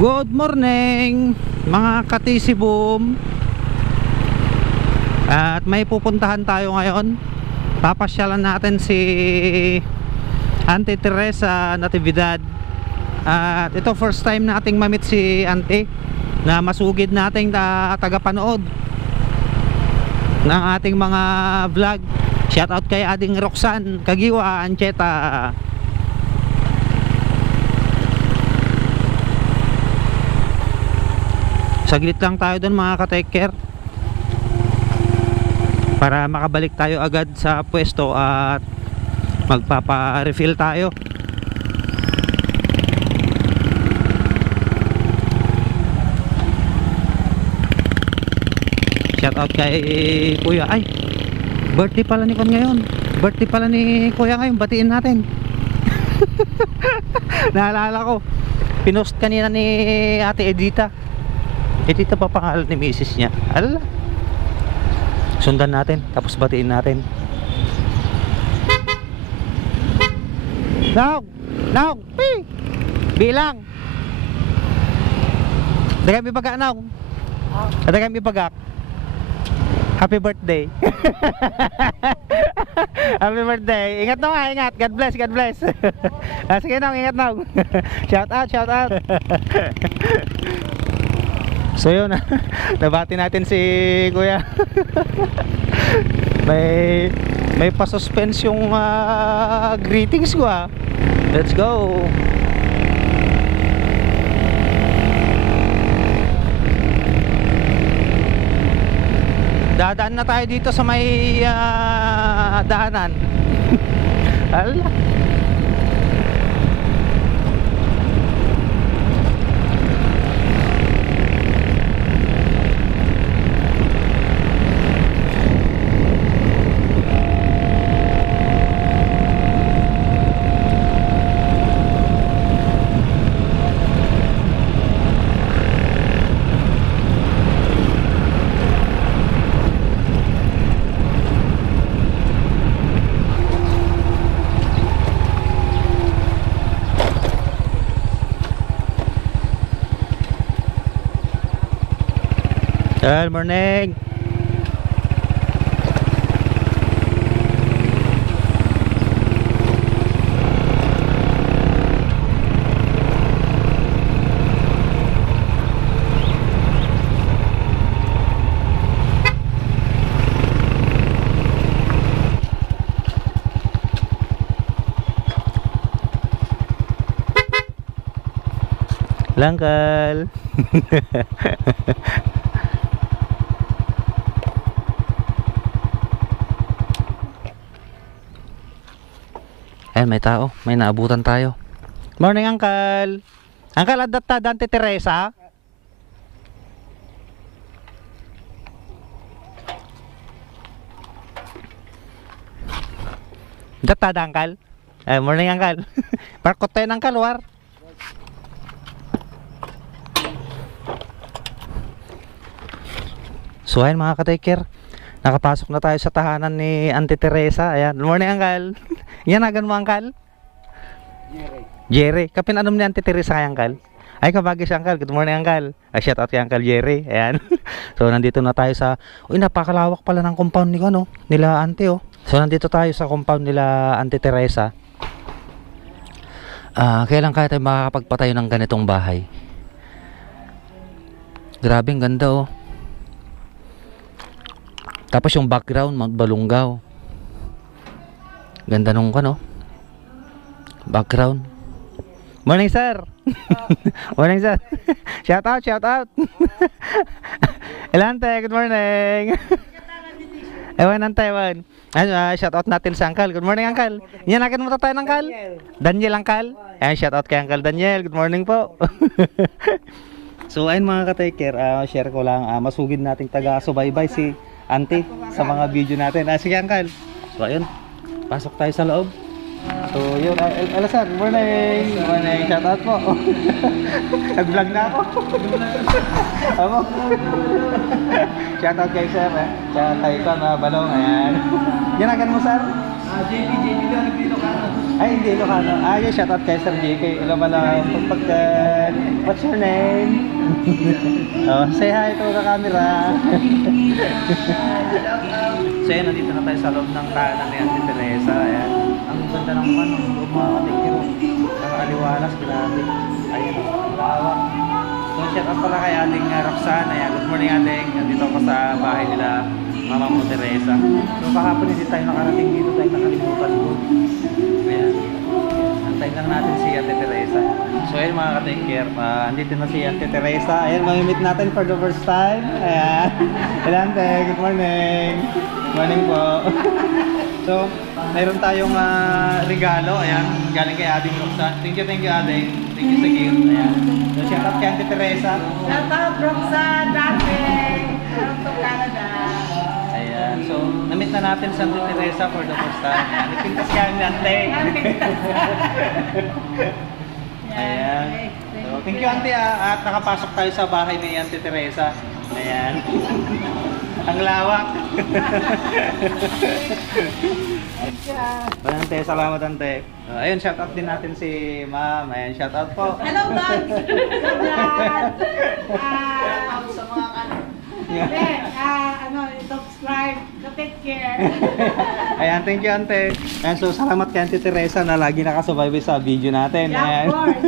Good morning mga ka-TC Boom. At may pupuntahan tayo ngayon. Papasyalan natin si Auntie Teresa Natividad. At ito first time nating mamit si Auntie, na masugid nating tagapanood ng ating mga vlog. Shoutout kay ading Roxanne Kagiwa Ancheta. Saglit lang tayo doon mga ka-take care para makabalik tayo agad sa pwesto at magpapa-refill tayo. Shout out kay Kuya. Ay, birthday pala ni Kon ngayon. Birthday pala ni Kuya ngayon. Batiin natin. Naalala ko, pinost kanina ni Ate Edita. Edita pa pangalan ni misis niya. Alala. Sundan natin, tapos batiin natin. Now, pi. Bilang. Dagan mi pagak now. Dagan mi pagak. Happy birthday. Happy birthday. Ingat na nga, ingat. God bless, God bless. Sige na, ingat na. Shout out, shout out. So yun, nabati natin si Kuya. may pa-suspense yung greetings ko ah. Let's go. Dadaan na tayo dito sa may daanan. Hala. Good morning. Langkal. Ayan, may tao. May naabutan tayo. Morning, Uncle. Uncle, adata Dante Teresa. Data da, Uncle. Morning, Uncle. Parkot tayo ng Uncle, war. So, ayan mga ka-take-care. Nakapasok na tayo sa tahanan ni Auntie Teresa. Ayan. Good morning, Uncle. Yan, agan mo, Uncle? Jerry. Kapin anom ni Auntie Teresa kay Uncle? Ay, kabagi si Uncle. Good morning, Uncle. Ay, shout out kay Uncle Jerry. Ayan. So, nandito na tayo sa... Uy, napakalawak pala ng compound ni ano, nila Auntie, oh. So, nandito tayo sa compound nila Auntie Teresa. Kailan kaya tayo makakapagpatayo ng ganitong bahay? Grabe, ang ganda, oh. Tapos yung background, magbalunggaw. Ganda nung ano, background. Morning, sir. Morning, sir. Shout out, shout out. Elante, good morning. Ewan ng Taiwan. Shout out natin sa Uncle. Good morning, Uncle. Yan, akin mo tayo ng Uncle. Daniel, Uncle. Ayan, shout out kay Uncle Daniel. Good morning po. So, ayun mga ka-take care. Share ko lang. Masugid nating taga-subaybay si Auntie sa mga video natin. Sige, Uncle. So, ayun. Pasok tayo sa loob. So, yun. Alasan, good morning. Good morning. Shout out po. Nag-vlog na ako. Ako. Shout out kay Sir. Shout out kay Ikaw na balong. Ayan. Yan, agan mo, Sir. Ay, hindi, Ilocano. Yung shoutout kay Sir JK. Alam pala, what's your name? Oh, say hi to the camera. So yan, nandito na tayo sa loob ng tahanan ni Auntie Teresa. Ayan. Ang ganda ng mukha ng loob mga katikiro. Nakakaliwalas, grabe. Ayan, lawak. So shoutout pala kay Aling Roxanne. Ayan, good morning Aling. Nandito ako sa bahay nila Mama mo Teresa. So kahapon hindi tayo nakarating dito, tayo nakalimutan ko. Ayan. Antayin lang natin si Ate Teresa. So ayun mga ka-take care, andito na si Ate Teresa. Ayan, mamimit natin for the first time. Ayan. Hello Ante, good morning. Good morning po. So, mayroon tayong regalo. Ayan, galing kay Ading Roxanne. Thank you Ading. Thank you sa gift. Ayan. So shout out kay Ate Teresa. Shout out Roxanne, Dating. From to Canada. Ayan, so namit na natin sa Ate Teresa for the first time. Ayan, ipintas ka ni Ante. Ayan. So, thank you Ante at nakapasok tayo sa bahay ni Ate Teresa. Ayan. Ang lawak. Ante, salamat Ante. Ayun, shout out din natin si Ma'am. Ayan, shout out po. Hello guys. Sa mga subscribe, take care. Ayan, thank you Ante. Ayan, so salamat kay Auntie Teresa na lagi nakasubaybay sa video natin. Yeah, Ayan. of course.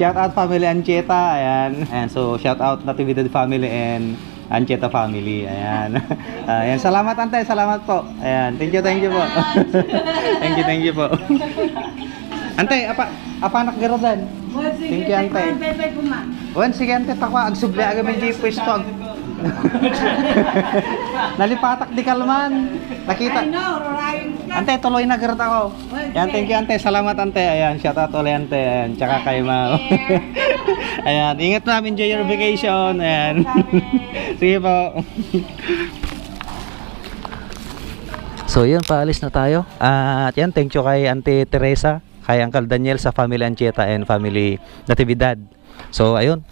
Shout out family Ancheta. Ayan. Ayan, so shout out Natividad family and Ancheta family. Ayan. Ayan, salamat Ante, salamat po. Ayan, thank you po. Thank you po. Ante, apa anak garodan? Thank you Ante. Wan, sige Ante, takwa agsubli aga may pwesto. Nalipatak di kalman. Nakita. I know, right? Ante, tuloy na garat ako. Yan, thank you Ante. Salamat Ante. Ayan, shout out ulit Ante. Ayan, tsaka kay Ma'am. Ayan, ingat na, enjoy your vacation. Ayan. Sige po. So yun, paalis na tayo. At yan, thank you kay Auntie Teresa, kay Uncle Daniel sa family Ancheta and family Natividad. So ayun,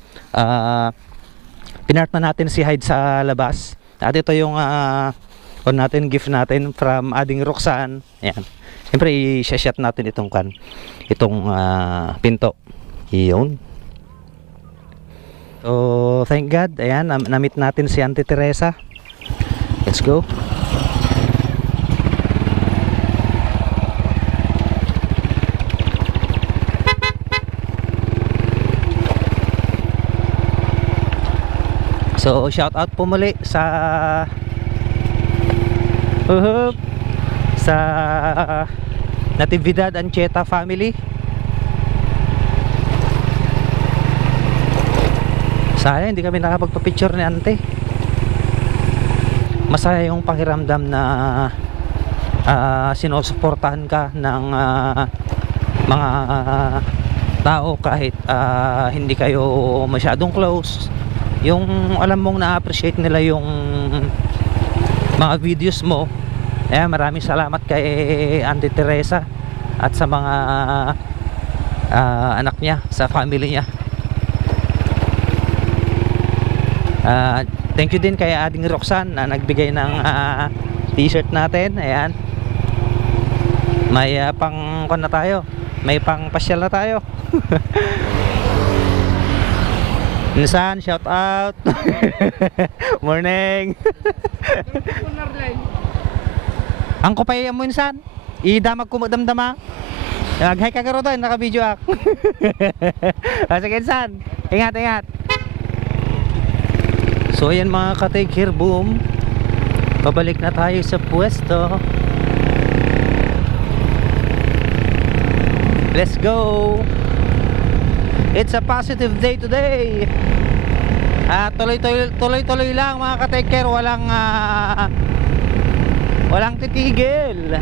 pinart na natin si Hyde sa labas. At ito yung natin, gift natin from Ading Roxanne. Ayan. Siyempre i-shot natin itong pinto. Iyon. So thank God. Ayan, na-meet natin si Auntie Teresa. Let's go. So shout out po muli sa Natividad Ancheta family. Sayang hindi kami nakapagpa-picture ni Ante. Masaya yung pakiramdam na sinusuportahan ka ng mga tao kahit hindi kayo masyadong close. Yung alam mong na-appreciate nila yung mga videos mo. Maraming salamat kay Auntie Teresa at sa mga anak niya, sa family niya. Thank you din kay Ading Roxanne na nagbigay ng t-shirt natin. Ayan. May pang na tayo. May pang pasyal na tayo. Insan, shout out. Morning. Ang kupay mo Insan. Idamag ko magdamdama. Nag-hi ka garo doon, naka-video ako. Sige Insan. Ingat. So ayan mga ka-take here, boom. Pabalik na tayo sa pwesto. Let's go. It's a positive day today. Tuloy-tuloy lang mga ka-take care, walang titigil.